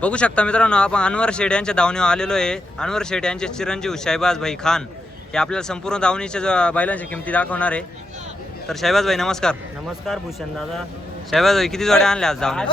बघू शकता मित्रांनो आपण अनवर शेड यांच्या धावणीवर आलेलो आहे. अनवर शेड यांचे चिरंजीव शहबाज भाई खान हे आपल्याला संपूर्ण धावणीच्या बैलांच्या किमती दाखवणार आहे. तर शहबाज भाई नमस्कार. नमस्कार भूषण दादा. शाहबाज भाई किती जोड्या आणल्या आज धावण्यात?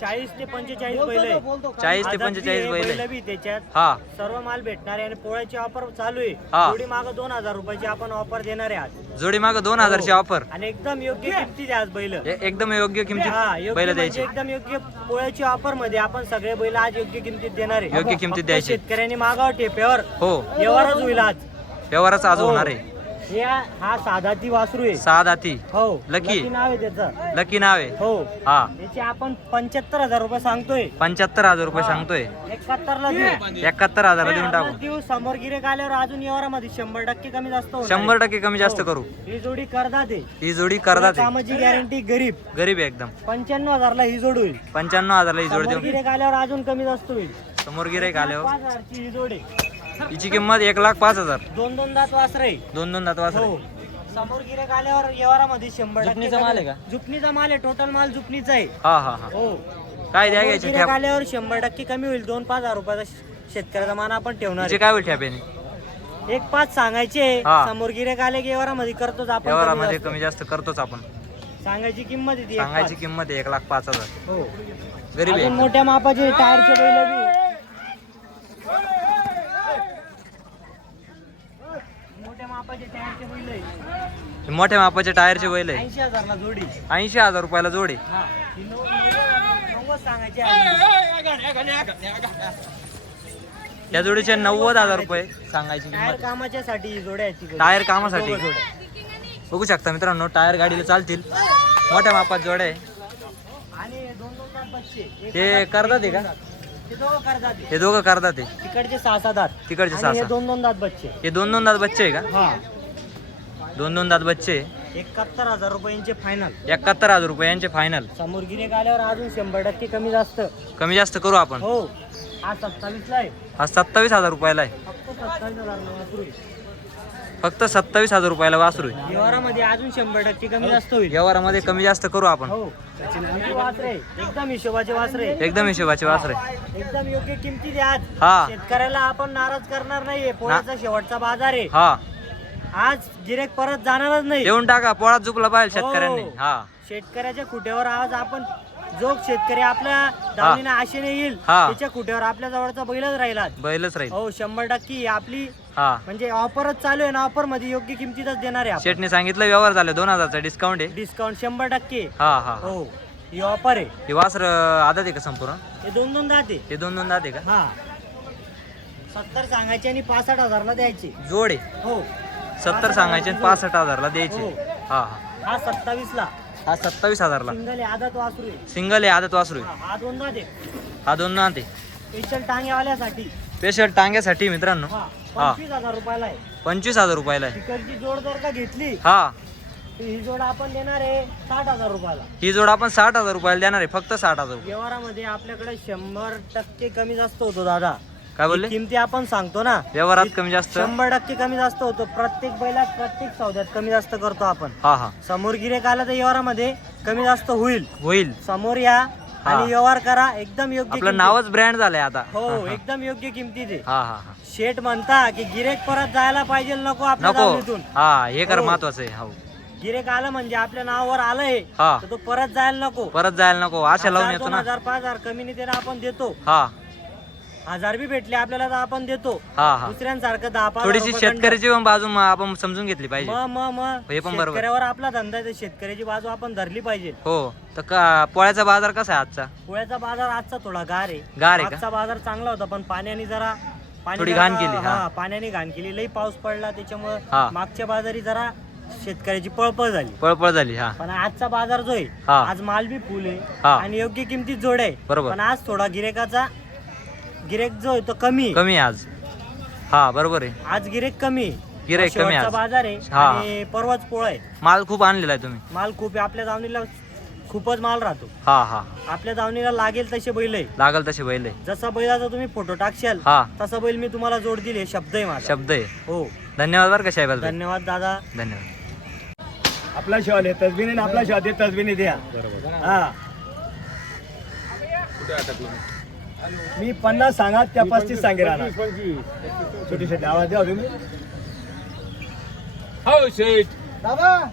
चाळीस ते पंचेचाळीस बैल 40 ते 45 बैल आहे. बी त्याच्यात. हा. सर्व माल भेटणार आहे आणि पोळ्याची ऑफर चालू आहे. हा. थोडी माग दोन हजार रुपयाची आपण ऑफर देणार आहे आज. जोडी माग दोन हजारची ऑफर आणि एकदम योग्य किमती द्या आज बैल. एकदम योग्य हा किमती योग्य बैल म्हणजे द्यायची. एकदम योग्य पोळ्याची ऑफरमध्ये आपण सगळे बैल आज योग्य किमतीत देणार आहे. योग्य किमतीत फक्त द्यायचे. शेतकऱ्यांनी मागाव टेप्यावर हो. व्यवहारच होईल आज. व्यवहाराचा आज हो. होणार आहे. हे हा साधा ती वासरू आहे. सहा दाती हो. लकी. नाव आहे त्याचं. लकी नाव आहे. हो. हा. त्याचे आपण पंच्याहत्तर हजार रुपये सांगतोय. पंच्याहत्तर हजार रुपये सांगतोय. एकाहत्तर ला देऊ. एकाहत्तर हजार देऊन टाकू. देऊ. समोर गिरेक आल्यावर अजून व्यवहारामध्ये शंभर टक्के कमी जास्त होणार शंभर. टक्के कमी जास्त हो. करू. ही जोडी करदा दे. ही जोडी करतात आहे. कामाची गॅरंटी गरीब. गरीब आहे एकदम. पंच्याण्णव हजारला ही जोड होईल. पंच्याण्णव हजारला ही जोड समोर देऊ गिरेक आल्यावर अजून कमी जास्त होईल. समोर गिराईक आल्यावर पाच हजारची ही जोड आहे. हिची किंमत एक लाख पाच हजार. दोन दोन दात वासर आहे दोन दोन दात वासरे हो. समोर गिरेक आल्यावर व्यवहारामध्ये शंभर टक्के जुपणीचा माल आहे का? जुपणीचा माल आहे टोटल माल जुपणीचा आहे. हा हा हा. हो. काय द्या समोर घ्यायची गिऱ्हाईक ठ्याप आल्यावर शंभर टक्के कमी होईल दोन पाच हजार रुपयाचा शेतकऱ्याचा मान आपण ठेवणार हिचे आहे. काय होईल ठ्याप याने एक पाच सांगायचे हा. समोर गिरेक आले की व्यवहारामध्ये करतोच आपण व्यवहारामध्ये कमी कमी जास्त करतोच आपण. जास्त. सांगायची किंमत आहे ती एक सांगायची. किंमत आहे एक लाख पाच हजार. हो. गरीब अजून आहे मोठ्या मापाचे टायरचे बैल बी मोठ्या मापाचे टायरचे बैल आहे. मोठ्या मापाच्या टायरचे बैल आहे. ऐंशी हजारला जोडी. ऐंशी हजार रुपयाला जोडी. हा. ही नऊ- नऊ- नव्वद सांगायचे आहे. या जोडीचे नव्वद हजार रुपये सांगायची टायर किंमत. कामाच्या साठी ही जोड्या आहेत तिकडे. टायर कामासाठी. दोघं जोड्या. बघू शकता मित्रांनो टायर गाडीला चालतील. मोठ्या मापात जोड्या आहे. आणि दोन दोन दात बच्चे एक हे दात, करतात हे का? ते दोघं करतात हे. हे दोघं करतात ते तिकडचे सहा सहा दात तिकडचे आणि सहा हे सहा दोन दोन दात बच्चे. हे दोन दोन दात बच्चे आहे का? हा. दोन दोन दात बच्चे. एकाहत्तर हजार रुपयांचे फायनल एकाहत्तर हजार रुपये यांचे फायनल समोर गिरेक आल्यावर अजून शंभर टक्के कमी जास्त. कमी जास्त करू आपण. हो. हा सत्तावीस ला आहे. हा सत्तावीस हजार रुपयाला आहे. फक्त सत्तावीस हजार वासरू आहे. फक्त सत्तावीस हजार रुपयाला वासरू आहे. व्यवहारामध्ये अजून शंभर टक्के कमी जास्त होईल. व्यवहारामध्ये कमी जास्त करू आपण. हो. वासरे एकदम हिशोबाचे वासरे एकदम हिशोबाचे वासरे एकदम योग्य किमती द्या आज. हा. शेतकऱ्याला आपण नाराज करणार नाहीये. पोळ्याचा शेवटचा बाजार आहे. हा. आज गिरेक परत जाणारच नाही. देऊन टाका पोळात झुकला पाहिजे शेतकऱ्यांनी. हो. हा शेतकऱ्याच्या खुट्यावर आज आपण जो शेतकरी आपल्या दावणीने आशेने येईल हा. त्याच्या खुट्यावर आपल्या जवळचा बैलच राहिला बैलच राहील. हो शंभर टक्के ही आपली हा. म्हणजे ऑफरच चालू आहे ना ऑफरमध्ये योग्य किमतीतच देणार आहे शेटने सांगितलं व्यवहार झाले दोन हजारचा डिस्काउंट आहे. डिस्काउंट शंभर टक्के. हा हा हो. ही ऑफर आहे. हे वासर आदत आहे का संपूर्ण? हे दोन दोन दाते हे दोन दोन दात आहे का? हा. सत्तर सांगायचे आणि पासष्ट हजारला द्यायचे. जोड आहे. हो. सत्तर सांगायचे पासष्ट हजारला द्यायचे. हो. हा हा. सत्तावीस ला हा सत्तावीस हजारला. सिंगल आहे आदत वासरू आहे. सिंगल आहे आदत वासरू हा, हा दोन हा दात आहे स्पेशल टांगेवाल्यासाठी स्पेशल टांग्यासाठी मित्रांनो. हा हा. पंचवीस हजार रुपयाला आहे. पंचवीस हजार रुपयाला आहे. तिकडची जोड जर का घेतली हा. तर ही जोड आपण देणार आहे साठ हजार रुपयाला. ही जोड आपण साठ हजार रुपयाला देणार आहे फक्त साठ हजार रुपये. व्यवहारामध्ये आपल्याकडे शंभर टक्के कमी जास्त होतो दादा. काय बोलले? किमती आपण सांगतो ना व्यवहारात कमी जास्त? शंभर टक्के कमी जास्त होतो. प्रत्येक बैलात प्रत्येक सौद्यात कमी जास्त करतो आपण. हा हा. समोर गिरेक आला तर व्यवहारामध्ये कमी जास्त होईल. होईल. समोर या. आणि व्यवहार करा एकदम योग्य आपलं किमतीत. नावच ब्रँड झालंय आता. हो. एकदम योग्य किमतीत आहे हा हा हा. शेठ म्हणता की गिरेक परत जायला पाहिजे नको आपल्या नको. दावणीतून हा हे कर हो. महत्वाचं आहे हो. गिरेक आलं म्हणजे आपल्या नावावर आलंय हा. तर तो परत जायला नको. परत जायला नको आशा लावून हजार, येतो दोन ना. हजार पाच हजार कमी नाही आपण देतो. हा. हजार बी भेटले आपल्याला तर आपण देतो हा हा दुसऱ्यांसारखं दहा पाच थोडीशी शेतकऱ्याची पण बाजू आपण समजून घेतली पाहिजे मग मग मग हे पण बरोबर. शेतकऱ्यावर आपला धंदा आहे तर शेतकऱ्याची बाजू आपण धरली पाहिजे हो तर का पोळ्याचा बाजार कसा आहे आजचा पोळ्याचा बाजार आजचा थोडा गार आहे गार आहे का? आजचा बाजार चांगला होता पण पाण्याने जरा पाणी थोडी जरा- घाण केली, हा. हा पाण्याने घाण केली लई पाऊस पडला त्याच्यामुळे हा. मागच्या बाजारी जरा शेतकऱ्याची पळपळ झाली पळपळ झाली हा पण आजचा बाजार जो आहे हा. आज माल बी फुल आहे हा. आणि योग्य किमतीत जोड आहे बरोबर. पण आज थोडा गिरेकाचा गिरेक जो आहे तो कमी आहे. कमी आहे आज. हा बरोबर आहे. आज गिरेक कमी आहे. गिऱ्हाईक कमी आहे शेवटचा आज. बाजार आहे हा. आणि परवाच पोळा आहे. माल खूप आणलेला आहे तुम्ही. माल खूप आहे. आपल्या दावणीला खूपच माल राहतो. हा हा. आपल्या दावणीला लागेल तसे बैल आहे. लागल तसे बैल आहे. जसा बैलाचा तुम्ही फोटो टाकशाल हा. तसा बैल मी तुम्हाला जोड दिले शब्द आहे माझा. शब्द आहे. हो. धन्यवाद बरं का साहेब धन्यवाद दादा. धन्यवाद. आपला शॉल आहे तसबिनी आपला शॉल आहे तसबिनी द्या. हा. मी पन्नास सांगा त्या पस्तीस सांगे राहणार. छोटी छोटी आवाज द्या हो तुम्ही. हो शेठ. दादा.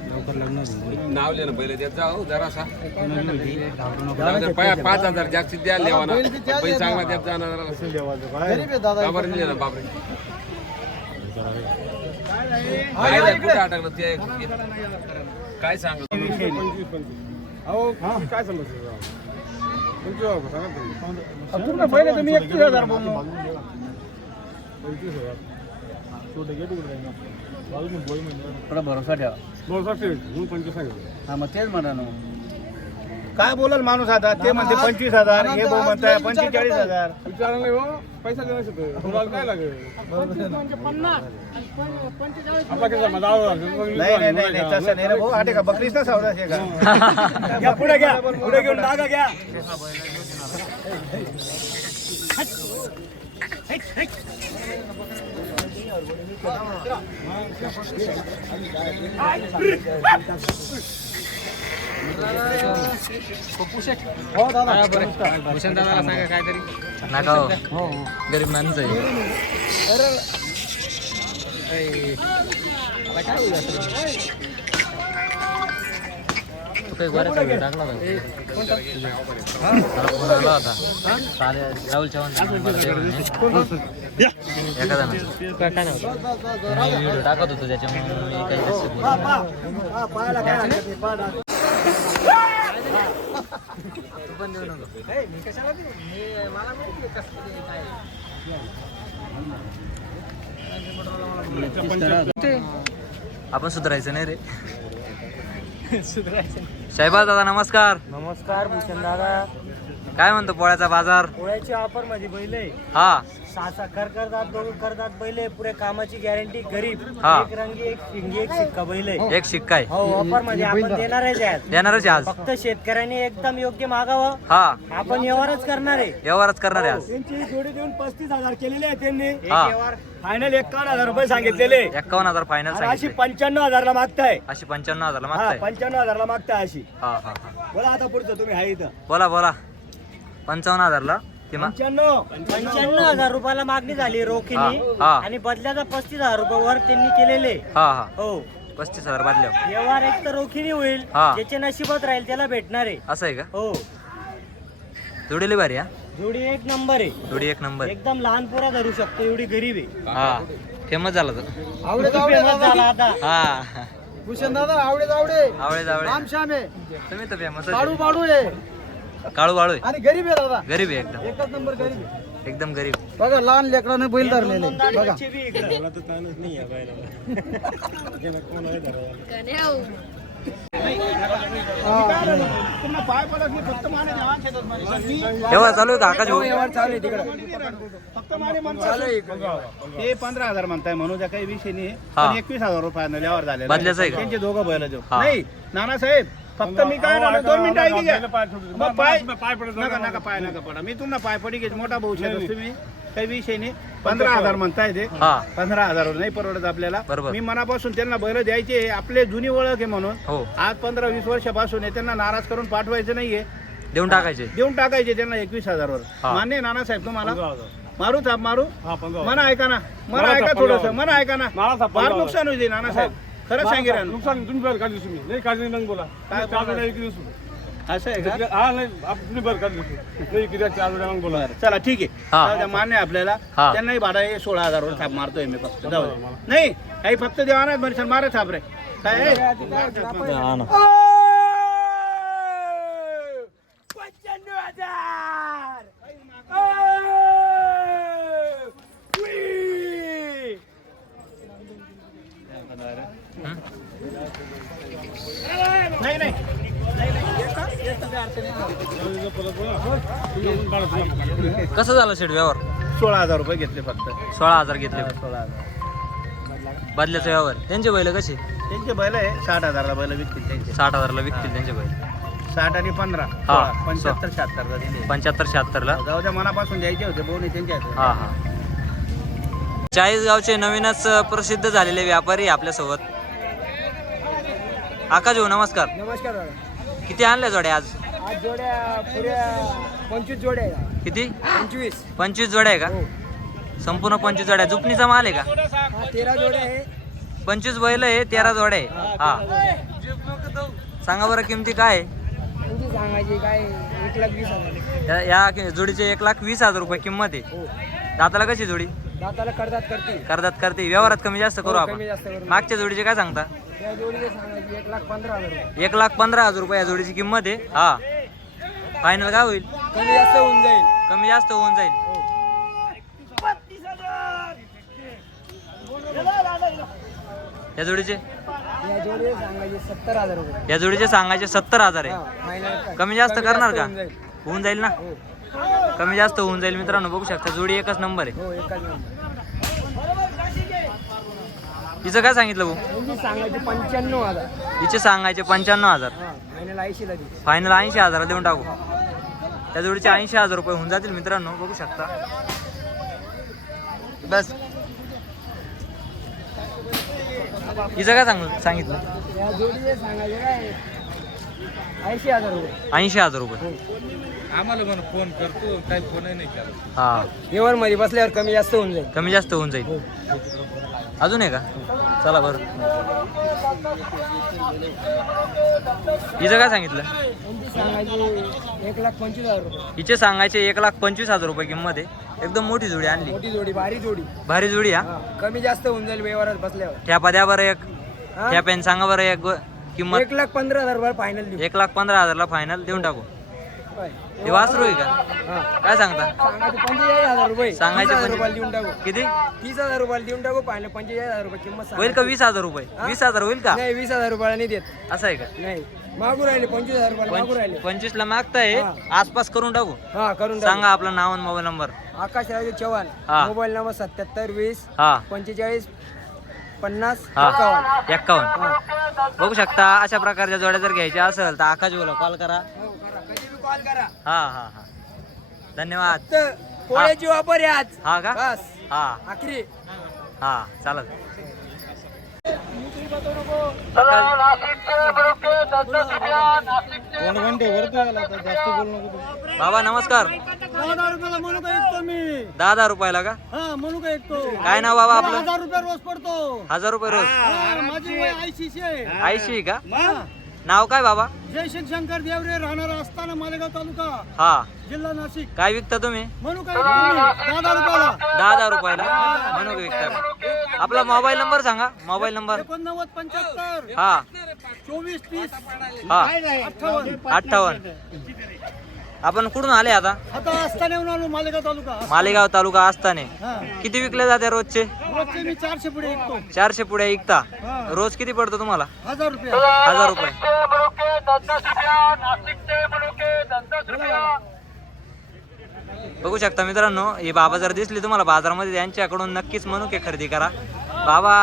नाव लिहिलं पहिले त्यात जाऊ जरासा पाय- पाच हजार जास्तीत द्या लेवाना पैसे चांगला जाणार ना बापरे कुठं अटकलं? ते काय सांग? पहिले तुम्ही एकतीस हजार बोललो. थोडा भरोसा ठेवा. हा मग तेच म्हणा ना. काय बोलाल माणूस आता ते म्हणते पंचवीस हजार हे भाऊ म्हणताय पंचेचाळीस हजार नाही नाही नाही नाही, तसं नाही रे भाऊ आटे का बकरीच ना का घ्या पुढे घ्या पुढे घेऊन घ्या नका हो. गरीब माणसं आहे तू काही गोऱ्याचा व्हिडिओ टाकला होता का? मला फोन आला होता चालेल राहुल चव्हाण नंबर दे म्हणे. एका जणाचा. मी व्हिडिओ टाकत होतो त्याच्यामुळे मी काही जास्त बोललो नाही. हा, पायाला काय हरकत नाही. पण देऊ नको. मी कशाला देऊ? मी- मला माहिती आहे कसं काय आपण सुधारायचं नाही रे साहेबा दादा नमस्कार नमस्कार भूषण दादा काय म्हणतो पोळ्याचा बाजार? पोळ्याची ऑफरमध्ये बैले. हा. सासा कर करतात दोघं करतात बैले पुरे कामाची गॅरंटी गरीब हा. एक रंगी एक शिंगी एक शिक्का बैले. एक शिक्का आहे. हो ऑफरमध्ये आपण देणार आहे देणारच आहे आज. फक्त शेतकऱ्यांनी एकदम योग्य मागावं. हा. आपण व्यवहारच करणार आहे. व्यवहारच करणार आहे आज. त्यांची जोडी देऊन पस्तीस हजार केलेले आहे त्यांनी. हा. फायनल एकावन्न हजार रुपये सांगितलेले. एक्कावन्न हजार फायनल आणि अशी सांगितले. पंच्याण्णव हजारला मागताय. अशी पंच्याण्णव हजारला हा मागताय. पंच्याण्णव हजारला मागताय अशी. हा हा हा. बोला आता पुढचं तुम्ही आहे इथं. बोला बोला. पंचावन्न हजारला? ते मा पंच्याण्णव. पंच्याण्णव हजार रुपयाला मागणी झाली रोखीनी. हा, हा. आणि बदल्याचा पस्तीस हजार रुपये वर त्यांनी केलेले. हा हा. हो. पस्तीस हजार बादल्या व्यवहार एक तर रोखीनी होईल. हा. ज्याचे नशिबात राहील त्याला भेटणार आहे. असं आहे का? हो. जोडीली भारी हा? जोडी एक नंबर आहे. जोडी एक नंबर एकदम लहान पोरा धरू शकतो एवढी गरीब आहे. हा. फेमस झाला तो. किती famous झाला आता. हा. भूषण दादा आवडे आवडे. आवळे जावळे श्याम आहे. तुम्ही तर फेमस बाडू आहे. काळू बाळू आहे. आणि गरीब आहे दादा. गरीब आहे एकदम. एकच नंबर गरीब आहे. एकदम गरीब. बघा लहान लेकराने बैल धरलेले. बघा. एवढा चालू आहे का आकाश भाऊ? ते पंधरा हजार म्हणताय म्हणून त्या काही विषय नाही. एकवीस हजार रुपयानं लेवर झाले बदल्याचं आहे. का? त्यांचे दोघं बैल देऊ हा. नाही नानासाहेब फक्त मी काय झालं दोन मिनिटं ऐकी घ्या. मग पाय नका नका पाय नका पडा. मी तुम्हाला पाय पडी घेत मोठा भाऊ शेत तुम्ही काही विषय नाही. पंधरा हजार म्हणताय ते. हा. पंधरा हजार नाही परवडत आपल्याला. बरोबर. मी मनापासून त्यांना बैल द्यायचे आपले जुनी ओळख आहे म्हणून. हो. आज पंधरा वीस वर्षापासून आहे. त्यांना नाराज करून पाठवायचं नाहीये. देऊन टाकायचे. देऊन टाकायचे त्यांना एकवीस हजारवर. हा. मान्य आहे नानासाहेब तुम्हाला. मारू थाप मारू. मना ऐका ना. मला ऐका थोडस. मना ऐका ना. फार नुकसान होईल नानासाहेब. खरं सांगेल नुकसान तुम्ही बरं काढली तुम्ही. नाही काढली नाही बोला. काय चार वेळा एक दिवस असं आहे का? हा नाही आप- तुम्ही बरं काढली नाही किती चार वेळा मग बोला. चला ठीक आहे. हा. मान्य आहे आपल्याला. हा. त्यांनाही भाडा हे सोळा हजारवर थाप मारतोय मी फक्त. जाऊ. नाही काही फक्त देवा नाही म्हणशाल मारा थाप रे. काय आहे? पंच्याण्णव हजार उई! नाही नाही कसं झालं शेट व्यवहार? सोळा हजार रुपये घेतले फक्त. सोळा हजार घेतले. सोळा हजार. बदल्याचा व्यवहार. त्यांचे बैल कसे? त्यांचे बैल आहे साठ हजारला बैल विकतील त्यांचे. साठ हजारला विकतील त्यांचे बैल. साठ आणि पंधरा. हा. पंच्याहत्तर शहात्तरला दिले. पंच्याहत्तर शहात्तरला? जाऊ द्या मनापासून द्यायचे होते बोने त्यांच्या हातात. हा हा. चाळीसगावचे नवीनच प्रसिद्ध झालेले व्यापारी आपल्यासोबत. आकाश भाऊ नमस्कार. नमस्कार दादा. किती आणल्या जोड्या आज? आज जोड्या पुऱ्या पंचवीस जोड्या आहे किती? पंचवीस. पंचवीस जोड्या आहे का? संपूर्ण पंचवीस जोड्या जुपणीचा माल आहे का? हा तेरा जोड्या आहे. पंचवीस बैल आहे तेरा जोड्या आहे. हा सांगा बरं किमती काय आहे? त्यांची सांगायची काय एक लाख वीस हजार. या- या कि- जोडीचे एक लाख वीस हजार रुपये किंमत आहे. हो. दाताला कशी जोडी? दाताला करतात करते. करतात करते. व्यवहारात कमी जास्त करू हो, आपण. कमी जास्त करू. मागच्या जोडीचे काय सांगता? त्या जोडीचे सांगायची एक लाख पंधरा हजार रुपये. एक लाख पंधरा हजार रुपये या जोडीची किंमत आहे. हा. फायनल काय होईल? कमी जास्त होऊन जाईल. कमी जास्त होऊन जाईल. या जोडीचे? या जोडीचे सांगायचे सत्तर हजार हा, आहे? कमी जास्त करणार का? होऊन जाईल. ना? हो. कमी जास्त होऊन जाईल मित्रांनो बघू शकता. जोडी एकच नंबर आहे. हो नंबर. हिचं काय सांगितलं भाऊ? सांगायची पंच्याण्णव हजार. हिचे सांगायचे पंच्याण्णव हजार. हा. फायनल ऐंशी हजार देऊन टाकू. त्या जोडीचे ऐंशी हजार रुपये होऊन जातील मित्रांनो बघू शकता. बस. हिचं काय सांग सांगितलं? ऐंशी हजार रुपये. ऐंशी हजार रुपये. आम्हाला म्हणून फोन करतो काही फोनही नाही हा. येवर मध्ये बसल्यावर कमी जास्त होऊन जाईल. कमी जास्त होऊन जाईल. अजून आहे का? चला बरं. हिचं काय सांगितलं? एक लाख पंचवीस हजार रुपये हिचे सांगायचे एक लाख पंचवीस हजार रुपये किंमत आहे. एकदम मोठी जोडी आणली. मोठी जोडी भारी जोडी. भारी जोडी हा? कमी जास्त होऊन जाईल व्यवहारात बसल्यावर. ठ्यापा द्या बरं एक? ठ्या पेन सांगा बरं एक गो- किंमत. एक लाख पंधरा हजार रुपये फायनल देऊ. एक लाख पंधरा हजारला फायनल देऊन टाकू? हे वासरू आहे का. काय सांगता? सांगायचे पंचेचाळीस हजार रुपये. सांगायचे तीस हजार पंचे- रुपयाला देऊन टाकू. किती? तीस हजार रुपयाला देऊन टाकू फायनल पंचेचाळीस हजार रुपये किंमत होईल का वीस हजार रुपये? वीस हजार होईल का? नाही वीस हजार रुपयाला नाही देत. असं आहे का? नाही. मागू राहिले पंचवीस हजार रुपयाला मागू राहिले. पंचवीस ला मागताय? हा. आसपास करून टाकू. हा करून टाकू. सांगा आपलं नाव आणि मोबाईल नंबर. आकाश राजू चव्हाण. हा. मोबाईल नंबर सत्याहत्तर वीस हा. पंचेचाळीस पन्नास हा. एकावन्न. एक्कावन्न हा. बघू शकता अशा प्रकारच्या जोड्या जर घ्यायच्या असेल तर आकाश बोला कॉल करा. कॉल करा. हा हा हा. धन्यवाद. तर पोळ्याची वापर आहे आज. हा का? बस. हा. आखरी. हा चालत बाबा नमस्कार. दहा रुपयाला म्हणू का? ऐकतो मी दहा दहा रुपयाला का हा म्हणू का ऐकतो काय नाव बाबा आपलं? हजार रुपये रोज पडतो. हजार रुपये रोज. हा, माझी वय ऐंशीची आहे. ऐंशी का. नाव काय बाबा? जय शंकर देवरे राहणार असताना मालेगाव तालुका. हा. जिल्हा नाशिक. काय विकता तुम्ही? म्हणू काय? दहा दहा रुपयाला. दहा दहा रुपयाला? म्हणू विकता? आपला मोबाईल नंबर सांगा. Mobile number. एकोणनव्वद पंच्याहत्तर. हा. चोवीस तीस. हा. अठ्ठावन्न. अठ्ठावन्न. आपण कुठून आले आता? आता असताना येऊन आलो मालेगाव तालुका. मालेगाव तालुका असताने हा. किती विकले जाते रोजचे? रोजचे मी चारशे पुढे विकतो. चारशे पुढे विकता. हा. रोज किती पडतो तुम्हाला? हजार रुपये. हजार रुपये. बघू शकता मित्रांनो हे बाबा जर दिसले तुम्हाला बाजारामध्ये त्यांच्याकडून नक्कीच मनुके खरेदी करा. बाबा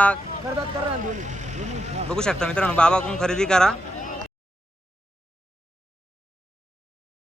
करतात करा ना दोन्ही बघू शकता मित्रांनो बाबाकडून खरेदी करा.